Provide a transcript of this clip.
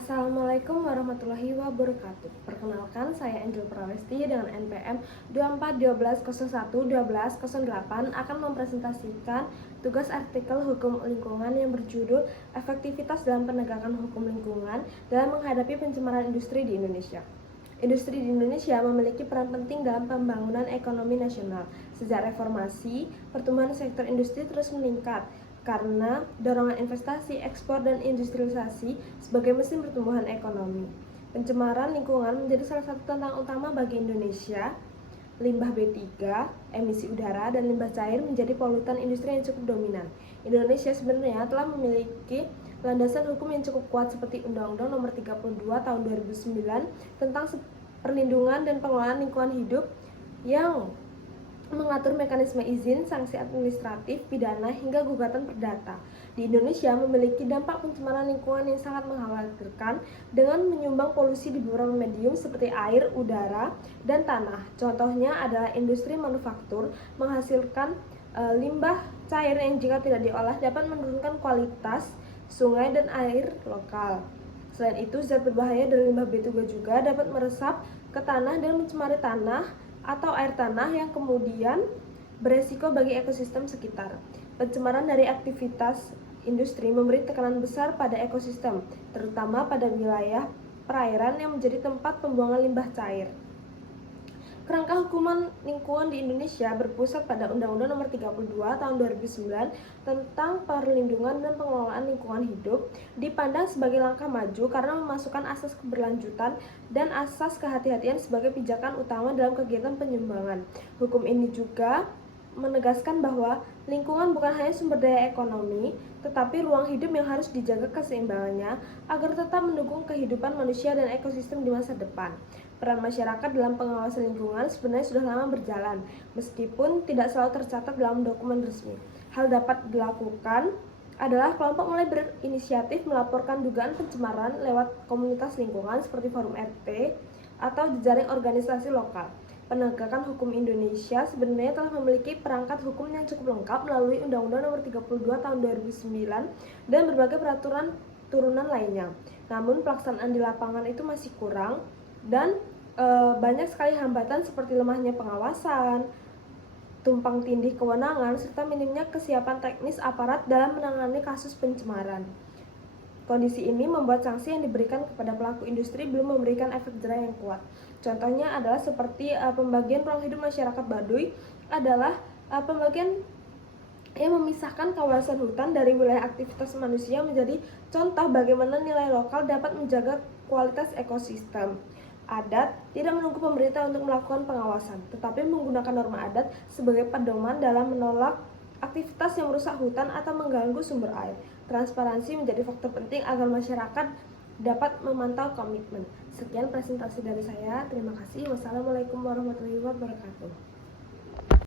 Assalamualaikum warahmatullahi wabarakatuh. Perkenalkan, saya Angel Prawesti dengan NPM 2412011208 akan mempresentasikan tugas artikel hukum lingkungan yang berjudul Efektivitas dalam Penegakan Hukum Lingkungan dalam Menghadapi Pencemaran Industri di Indonesia. Industri di Indonesia memiliki peran penting dalam pembangunan ekonomi nasional. Sejak reformasi, pertumbuhan sektor industri terus meningkat karena dorongan investasi, ekspor, dan industrialisasi sebagai mesin pertumbuhan ekonomi. Pencemaran lingkungan menjadi salah satu tantangan utama bagi Indonesia. Limbah B3, emisi udara, dan limbah cair menjadi polutan industri yang cukup dominan. Indonesia sebenarnya telah memiliki landasan hukum yang cukup kuat seperti Undang-Undang Nomor 32 Tahun 2009 tentang perlindungan dan pengelolaan lingkungan hidup yang mengatur mekanisme izin, sanksi administratif, pidana, hingga gugatan perdata. Di Indonesia memiliki dampak pencemaran lingkungan yang sangat mengkhawatirkan dengan menyumbang polusi di beberapa medium seperti air, udara, dan tanah. Contohnya adalah industri manufaktur menghasilkan limbah cair yang jika tidak diolah dapat menurunkan kualitas sungai dan air lokal. Selain itu, zat berbahaya dari limbah B3 juga dapat meresap ke tanah dan mencemari tanah atau air tanah yang kemudian beresiko bagi ekosistem sekitar. Pencemaran dari aktivitas industri memberi tekanan besar pada ekosistem, terutama pada wilayah perairan yang menjadi tempat pembuangan limbah cair. Kerangka hukuman lingkungan di Indonesia berpusat pada Undang-Undang Nomor 32 Tahun 2009 tentang perlindungan dan pengelolaan lingkungan hidup dipandang sebagai langkah maju karena memasukkan asas keberlanjutan dan asas kehati-hatian sebagai pijakan utama dalam kegiatan penyumbangan. Hukum ini juga menegaskan bahwa lingkungan bukan hanya sumber daya ekonomi, tetapi ruang hidup yang harus dijaga keseimbangannya agar tetap mendukung kehidupan manusia dan ekosistem di masa depan. Peran masyarakat dalam pengawasan lingkungan sebenarnya sudah lama berjalan, meskipun tidak selalu tercatat dalam dokumen resmi. Hal dapat dilakukan adalah kelompok mulai berinisiatif melaporkan dugaan pencemaran lewat komunitas lingkungan seperti forum RT atau jejaring organisasi lokal. Penegakan hukum Indonesia sebenarnya telah memiliki perangkat hukum yang cukup lengkap melalui Undang-Undang Nomor 32 Tahun 2009 dan berbagai peraturan turunan lainnya. Namun pelaksanaan di lapangan itu masih kurang dan banyak sekali hambatan seperti lemahnya pengawasan, tumpang tindih kewenangan, serta minimnya kesiapan teknis aparat dalam menangani kasus pencemaran. Kondisi ini membuat sanksi yang diberikan kepada pelaku industri belum memberikan efek jerah yang kuat. Contohnya adalah seperti pembagian ruang hidup masyarakat Baduy adalah pembagian yang memisahkan kawasan hutan dari wilayah aktivitas manusia menjadi contoh bagaimana nilai lokal dapat menjaga kualitas ekosistem. Adat tidak menunggu pemerintah untuk melakukan pengawasan, tetapi menggunakan norma adat sebagai pedoman dalam menolak aktivitas yang merusak hutan atau mengganggu sumber air. Transparansi menjadi faktor penting agar masyarakat dapat memantau komitmen. Sekian presentasi dari saya. Terima kasih. Wassalamualaikum warahmatullahi wabarakatuh.